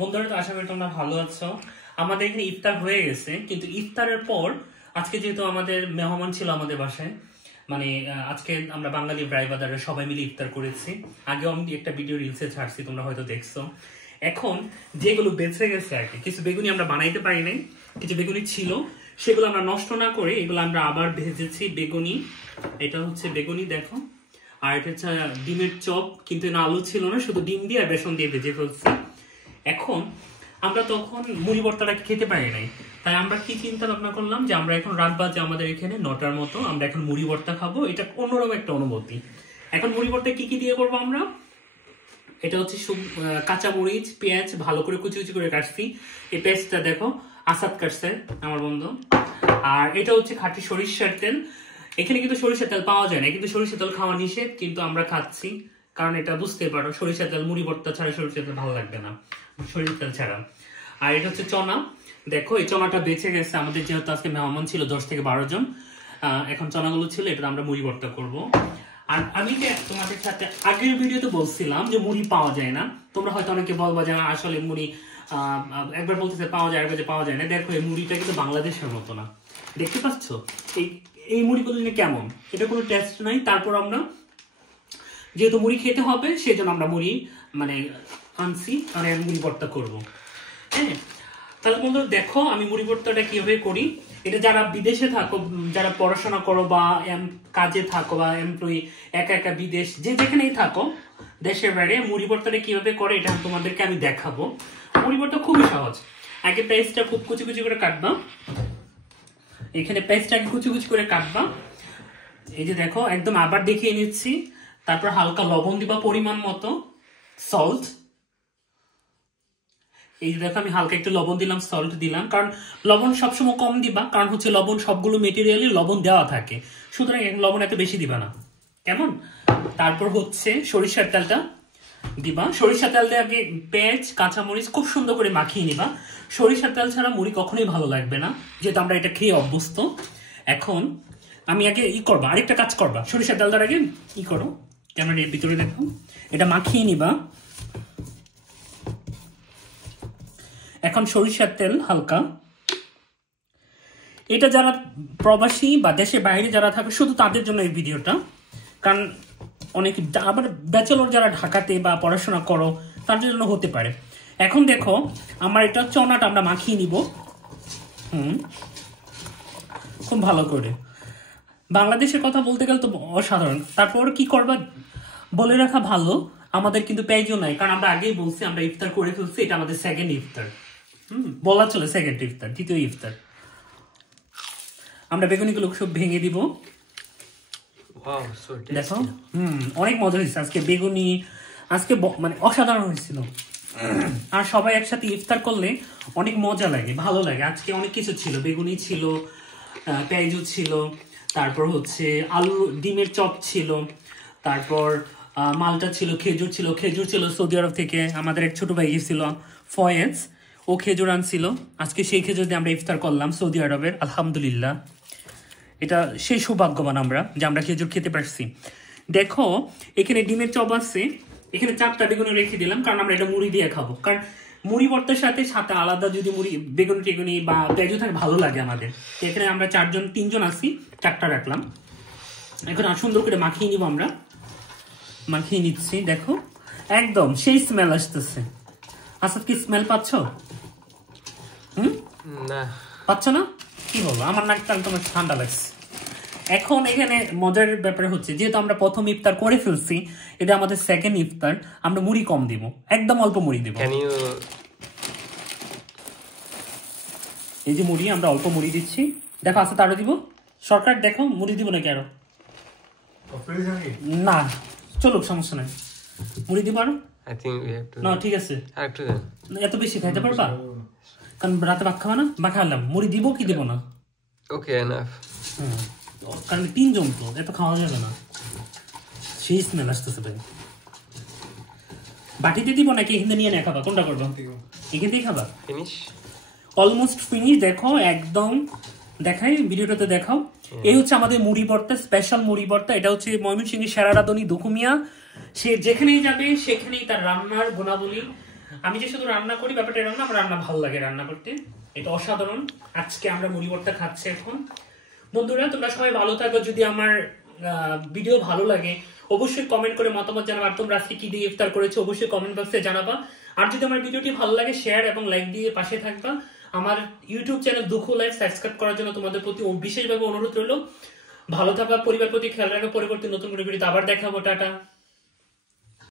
বন্ধুরা, তো আশা করি তোমরা ভালো আছো। আমাদের এখানে ইফতার হয়ে গেছে, কিন্তু ইফতারের পর আজকে যেহেতু আমাদের মেহমান ছিল আমাদের বাসায়, মানে আজকে আমরা বাঙালি ব্রাইবাদারে সবাই মিলে ইফতার করেছি। আগেও আমি একটা ভিডিও রিলসে ছাড়ছি, তোমরা হয়তো দেখছো। এখন যেগুলো বেঁচে গেছে আর কি, কিছু বেগুনি আমরা বানাইতে পারি নাই, কিছু বেগুনি ছিল, সেগুলো আমরা নষ্ট না করে এগুলো আমরা আবার ভেজেছি। বেগুনি, এটা হচ্ছে বেগুনি দেখো, আর এটা হচ্ছে ডিমের চপ, কিন্তু আলু ছিল না, শুধু ডিম দিয়ে আর বেসন দিয়ে ভেজে ফেলছি। এখন আমরা তখন মুড়ি ভর্তাটা খেতে পারি নাই, তাই আমরা কি চিন্তা ভাবনা করলাম যে আমরা এখন রাত বাজে আমাদের এখানে 9টার মতো, আমরা এখন মুড়ি ভর্তা খাবো। এটা অন্যরকম একটা অনুভূতি। এখন মুড়ি ভর্তা কি কি দিয়ে করবো আমরা? এটা হচ্ছে কাঁচা মরিচ, পেঁয়াজ ভালো করে কুচি কুচি করে কাটছি। এই পেঁয়াজটা দেখো আসাদ কাটছে আমার বন্ধু। আর এটা হচ্ছে খাঁটি সরিষার তেল। এখানে কিন্তু সরিষার তেল পাওয়া যায় না, কিন্তু সরিষার তেল খাওয়া নিষেধ, কিন্তু আমরা খাচ্ছি কারণ এটা বুঝতে পারো সরিষার তেল মুড়ি ভর্তা ছাড়া সরিষার তেল ভালো লাগবে না, সরিষার তেল ছাড়া। আর এটা হচ্ছে চনা, দেখো এই চনাটা বেঁচে গেছে আমাদের, যেহেতু আজকে মেহমান ছিল 10 থেকে 12 জন। এখন চনাগুলো ছিল, এটা আমরা মুড়ি ভর্তা করবো। আর আমি তোমাদের সাথে আগের ভিডিওতে বলছিলাম যে মুড়ি পাওয়া যায় না। তোমরা হয়তো অনেকে বলবা যে আসলে মুড়ি একবার বলতেছে পাওয়া যায়, একবার পাওয়া যায় না। দেখো এই মুড়িটা কিন্তু বাংলাদেশের মতো না, দেখতে পাচ্ছ এই মুড়িগুলো কেমন, এটা কোনো টেস্ট নাই। তারপর আমরা যেহেতু মুড়ি খেতে হবে, সেই জন্য আমরা মুড়ি মানে আনছি, আর মুড়ি ভর্তা করবো। হ্যাঁ, তাহলে বন্ধু দেখো আমি মুড়ি ভর্তাটা কিভাবে করি। এটা যারা বিদেশে থাকো, যারা পড়াশোনা করো বা কাজে থাকো বা এমপ্লয়ি, একা একা বিদেশ যে যেখানেই থাকো, দেশের বাইরে, মুড়ি ভর্তাটা কিভাবে করে এটা তোমাদেরকে আমি দেখাবো। মুড়ি ভর্তা খুবই সহজ। আগে পেঁয়াজটা খুব কুচি কুচি করে কাটবা, এখানে পেঁয়াজটাকে কুচি কুচি করে কাটবা। এই যে দেখো একদম আবার দেখিয়ে নিচ্ছি। তারপর হালকা লবণ দিবা পরিমাণ মতো, সল্ট। এই যে দেখো আমি হালকা একটু লবণ দিলাম, সল্ট দিলাম, কারণ লবণ সবসময় কম দিবা, কারণ হচ্ছে লবণ সবগুলো মেটেরিয়ালে লবণ দেওয়া থাকে, সুতরাং লবণ এত বেশি দিবা না, কেমন। তারপর হচ্ছে সরিষার তেলটা দিবা। সরিষার তেল দিয়ে আগে পেঁয়াজ কাঁচামরিচ খুব সুন্দর করে মাখিয়ে নিবা। সরিষার তেল ছাড়া মুড়ি কখনোই ভালো লাগবে না, যেহেতু আমরা এটা খেয়ে অভ্যস্ত। এখন আমি আগে করবা, আরেকটা কাজ করবা, সরিষার তেলটার আগে করো, ক্যামেরার ভিতরে দেখো, এটা মাখিয়ে নিবা। এখন সরিষার তেল হালকা, এটা যারা প্রবাসী বা দেশের বাইরে যারা থাকে শুধু তাদের জন্য এই ভিডিওটা, কারণ অনেক আবার ব্যাচেলর যারা ঢাকাতে বা পড়াশোনা করো তাদের জন্য হতে পারে। এখন দেখো আমার এটা চনাটা আমরা মাখিয়ে নিব, খুব ভালো করে। বাংলাদেশের কথা বলতে গেলে তো অসাধারণ। তারপর কি করবা বলে রাখা ভালো, আমাদের কিন্তু পেঁয়াজও নাই, কারণ আমরা আগেই বলছি আমরা ইফতার করে ফেলছি, এটা আমাদের সেকেন্ড ইফতার। বলা চলে সেকেন্ড ইফতার, দ্বিতীয় ইফতার। আমরা বেগুনিগুলো সব ভেঙে দিব, দেখো। অনেক মজা হয়েছে আজকে বেগুনি, আজকে মানে অসাধারণ হয়েছিল। আর সবাই একসাথে ইফতার করলে অনেক মজা লাগে, ভালো লাগে। আজকে অনেক কিছু ছিল, বেগুনি ছিল, পেঁয়াজও ছিল, তারপর হচ্ছে আলু ডিমের চপ ছিল, তারপর মালটা ছিল, খেজুর ছিল। খেজুর ছিল সৌদি আরব থেকে, আমাদের এক ছোট ভাই গেছিল ফয়েজ, ও খেজুর আনছিল। আজকে সেই খেজুর দিয়ে আমরা ইফতার করলাম সৌদি আরবের, আলহামদুলিল্লাহ। এটা সেই সৌভাগ্যবান আমরা যে আমরা খেজুর খেতে পারছি। দেখো এখানে ডিমের চপ আছে, এখানে 4টা বেগুনি রেখে দিলাম, কারণ আমরা এটা মুড়ি দিয়ে খাবো। কারণ মুড়ি ভর্তার সাথে সাথে আলাদা যদি মুড়ি বেগুনি টেগুনি বা পেঁয়াজও থাকে ভালো লাগে আমাদের। এখানে আমরা 3জন আছি, 4টা রাখলাম। এখন সুন্দর করে মাখিয়ে নিব, আমরা মাখিয়ে নিচ্ছি। দেখো একদম সেই স্মেল আসতেছে। আসাদ কি স্মেল পাচ্ছ? না পাচ্ছ না? কি বলবো, আমার নাকটা তোমার ঠান্ডা লাগছে। এখন এখানে মজার ব্যাপার হচ্ছে, যেহেতু আমরা প্রথম ইফতার করে ফেলছি, এটা আমাদের সেকেন্ড ইফতার, আমরা মুড়ি কম দিব, একদম অল্প মুড়ি দিব। এই যে মুড়ি, আমরা অল্প মুড়ি দিচ্ছি। দেখো আচ্ছা তারও দিব, শর্টকাট দেখো, মুড়ি দিব নাকি আরো? না চলুক, সমস্যা নাই, মুড়ি দিব আরো। না ঠিক আছে, এত বেশি খাইতে পারবা? কারণ রাতে ভাত খাওয়া না, বা খাওয়ালাম, মুড়ি দিব কি দিব না? ওকে এনাফ। কারণ 3 জন তো, এত খাওয়া যাবে না, সেই স্মেল আসতেছে ভাই। বাটিতে দিব নাকি এখানে নিয়ে নিয়ে খাবা, কোনটা করবো? এখান থেকে খাবা? Finish, almost finish. দেখো একদম দেখাই, ভিডিওটাতে দেখাও। এই হচ্ছে আমাদের মুড়ি ভর্তা, স্পেশাল মুড়ি ভর্তা। এটা হচ্ছে ময়মনসিংহের সেরারাধনী দুকুমিয়া। সে যেখানেই যাবে সেখানেই তার রান্নার গুণাবলী আমি যে শুধু রান্না করি ব্যাপারটা এরকম না, আমার রান্না ভালো লাগে রান্না করতে, এটা অসাধারণ। আজকে আমরা মুড়ি ভর্তা খাচ্ছি এখন। বন্ধুরা তোমরা সবাই ভালো থাকো, যদি আমার ভিডিও ভালো লাগে অবশ্যই কমেন্ট করে মতামত জানাবা, আর তোমরা আজকে কি দিয়ে ইফতার করেছো অবশ্যই কমেন্ট বক্সে জানাবা। আর যদি আমার ভিডিওটি ভালো লাগে শেয়ার এবং লাইক দিয়ে পাশে থাকবা। আমার ইউটিউব চ্যানেল দুঃখু লাইফ সাবস্ক্রাইব করার জন্য তোমাদের প্রতি বিশেষভাবে অনুরোধ রইল। ভালো থাকা, পরিবার প্রতি খেয়াল রাখা, পরবর্তী নতুন করে ভিডিওতে আবার দেখাবো। টাটা।